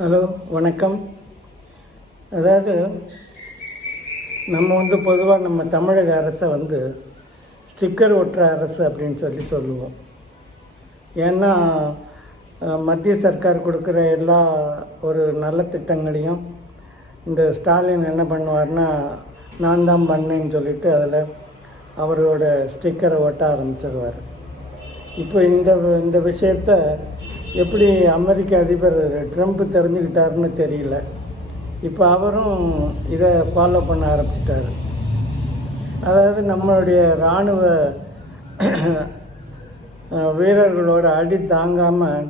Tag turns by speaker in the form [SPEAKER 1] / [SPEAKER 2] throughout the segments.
[SPEAKER 1] Hello வணக்கம். அதாவது நம்ம வந்து பொதுவாக நம்ம தமிழக அரசை வந்து ஸ்டிக்கர் ஒட்டுற அரசு அப்படின்னு சொல்லி சொல்லுவோம். ஏன்னா மத்திய சர்க்கார் கொடுக்குற எல்லா ஒரு நல்ல திட்டங்களையும் இந்த ஸ்டாலின் என்ன பண்ணுவார்னா நான் தான் பண்ணேன்னு சொல்லிட்டு அதில் அவரோட ஸ்டிக்கரை ஒட்ட ஆரம்பிச்சிருவார். இப்போ இந்த இந்த விஷயத்த எப்படி அமெரிக்க அதிபர் ட்ரம்ப் தெரிஞ்சுக்கிட்டாருன்னு தெரியல. இப்போ அவரும் இதை ஃபாலோ பண்ண ஆரம்பிச்சிட்டார். அதாவது நம்மளுடைய இராணுவ வீரர்களோட அடி தாங்காமல்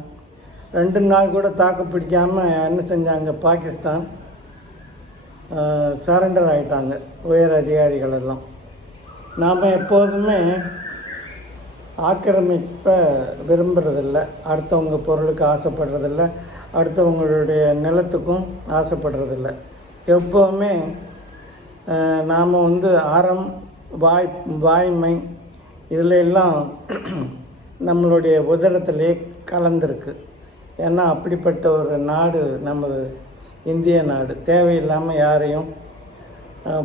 [SPEAKER 1] ரெண்டு நாள் கூட தாக்கு பிடிக்காமல் என்ன செஞ்சாங்க? பாகிஸ்தான் சரண்டர் ஆகிட்டாங்க உயர் அதிகாரிகள் எல்லாம். நாம் எப்போதுமே ஆக்கிரமிப்பை விரும்புகிறதில்ல அடுத்தவங்க பொருளுக்கு ஆசைப்படுறதில்ல. அடுத்தவங்களுடைய நிலத்துக்கும் ஆசைப்படுறதில்ல. எப்போவுமே நாம் வந்து அறம் வாய் வாய்மை இதில் எல்லாம் நம்மளுடைய உதரத்திலே கலந்துருக்கு. ஏன்னா அப்படிப்பட்ட ஒரு நாடு நமது இந்திய நாடு. தேவையில்லாமல் யாரையும்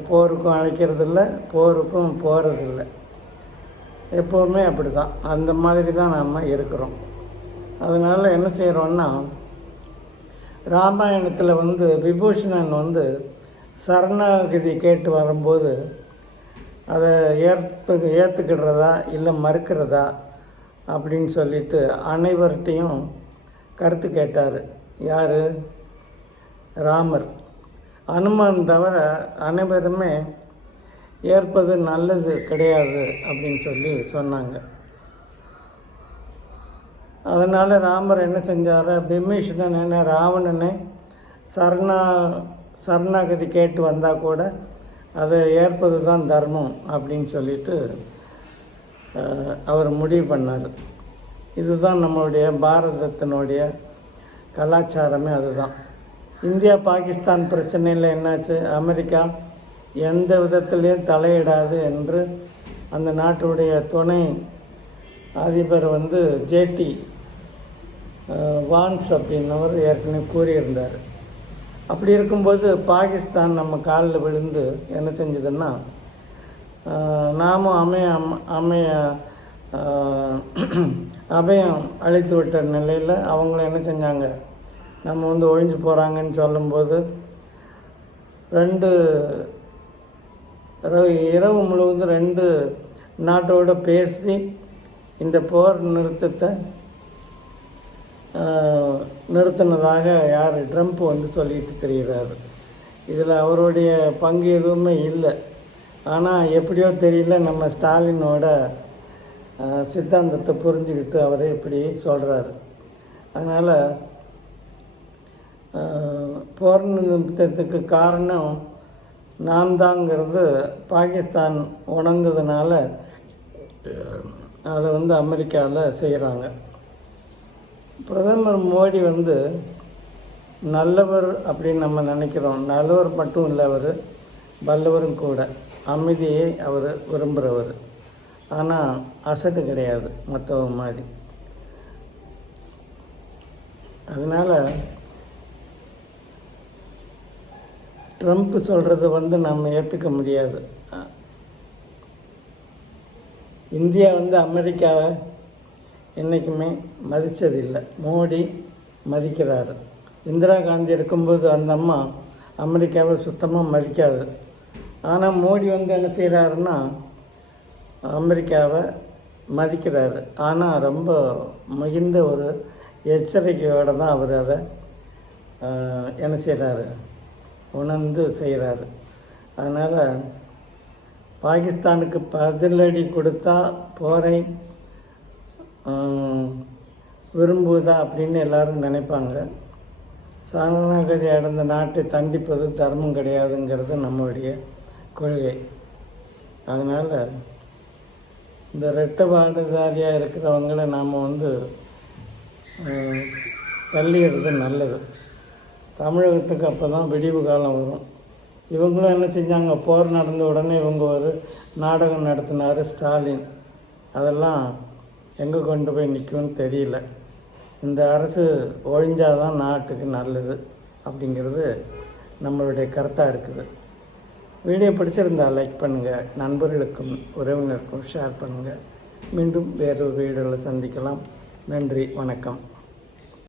[SPEAKER 1] போருக்கும் அழைக்கிறதில்ல போருக்கும் போகிறதில்ல எப்போவுமே அப்படி தான் அந்த மாதிரி தான் நாம் இருக்கிறோம். அதனால் என்ன செய்கிறோன்னா ராமாயணத்தில் வந்து விபூஷணன் வந்து சரணாகதி கேட்டு வரும்போது அதை ஏற்பு ஏற்றுக்கிடுறதா இல்லை மறுக்கிறதா அப்படின்னு சொல்லிட்டு அனைவர்கிட்டையும் கருத்து கேட்டார். யார்? ராமர். அனுமான் தவிர அனைவருமே ஏற்பது நல்லது கிடையாது அப்படின்னு சொல்லி சொன்னாங்க. அதனால் ராமர் என்ன செஞ்சார்? பிம்மீஷணன் என்ன ராவணனை சரணா சரணாகதி கேட்டு வந்தால் கூட அதை ஏற்பது தான் தர்மம் அப்படின்னு சொல்லிட்டு அவர் முடிவு பண்ணார். இதுதான் நம்மளுடைய பாரதத்தினுடைய கலாச்சாரமே அதுதான். இந்தியா பாகிஸ்தான் பிரச்சனையில் என்னாச்சு? அமெரிக்கா எந்த விதத்திலையும் தலையிடாது என்று அந்த நாட்டுடைய துணை அதிபர் வந்து ஜேடி வான்ஸ் அப்படின்னவர் ஏற்கனவே கூறியிருந்தார். அப்படி இருக்கும்போது பாகிஸ்தான் நம்ம காலில் விழுந்து என்ன செஞ்சதுன்னா நாமும் அமைய அமைய அபயம் அழைத்து விட்ட நிலையில் அவங்களும் என்ன செஞ்சாங்க? நம்ம வந்து ஒழிஞ்சு போகிறாங்கன்னு சொல்லும்போது ரெண்டு இரவு இரவு முழுவதும் ரெண்டு நாட்டோட பேசி இந்த போர் நிறுத்தத்தை நிறுத்தினதாக யார் ட்ரம்ப் வந்து சொல்லிட்டு தெரிகிறாரு. இதில் அவருடைய பங்கு எதுவுமே இல்லை. ஆனால் எப்படியோ தெரியல நம்ம ஸ்டாலினோட சித்தாந்தத்தை புரிஞ்சுக்கிட்டு அவர் இப்படி சொல்கிறாரு அதனால் போர் நிறுத்தத்துக்கு காரணம் நான் தாங்கிறது பாகிஸ்தான் உணர்ந்ததுனால அதை வந்து அமெரிக்காவில் செய்கிறாங்க பிரதமர் மோடி வந்து நல்லவர் அப்படின்னு நம்ம நினைக்கிறோம். நல்லவர் மட்டும் இல்லை அவர் வல்லவரும் கூட. அமைதியை அவர் விரும்புகிறவர் ஆனால் அசட்டு கிடையாது மற்றவங்க மாதிரி. அதனால் ட்ரம்ப் சொல்கிறத வந்து நம்ம ஏற்றுக்க முடியாது. இந்தியா வந்து அமெரிக்காவை என்றைக்குமே மதித்ததில்லை மோடி மதிக்கிறாரு. இந்திரா காந்தி இருக்கும்போது அந்த அம்மா அமெரிக்காவை சுத்தமாக மதிக்காது. ஆனால் மோடி வந்து என்ன செய்கிறாருன்னா அமெரிக்காவை மதிக்கிறாரு. ஆனால் ரொம்ப மிகுந்த ஒரு எச்சரிக்கையோடு தான் அவர் அதை என்ன செய்கிறாரு உணர்ந்து செய்கிறாரு. அதனால் பாகிஸ்தானுக்கு பதிலடி கொடுத்தா போரை விரும்புவதா அப்படின்னு எல்லோரும் நினைப்பாங்க. சரணாகதி அடைந்த நாட்டை தண்டிப்பது தர்மம் கிடையாதுங்கிறது நம்மளுடைய கொள்கை. அதனால் இந்த ரெட்டபாடுதாரியாக இருக்கிறவங்கள நாம் வந்து தள்ளிடுறது நல்லது. தமிழகத்துக்கு அப்போ தான் விடிவு காலம் வரும். இவங்களும் என்ன செஞ்சாங்க? போர் நடந்த உடனே இவங்க ஒரு நாடகம் நடத்தினார் ஸ்டாலின். அதெல்லாம் எங்கே கொண்டு போய் நிற்கும்னு தெரியல. இந்த அரசு ஒழிஞ்சால் தான் நாட்டுக்கு நல்லது அப்படிங்கிறது நம்மளுடைய கருத்தாக இருக்குது. வீடியோ பிடிச்சிருந்தால் லைக் பண்ணுங்கள் நண்பர்களுக்கும் உறவினருக்கும் ஷேர் பண்ணுங்கள் மீண்டும் வேறு வீடியோவில் சந்திக்கலாம். நன்றி வணக்கம்.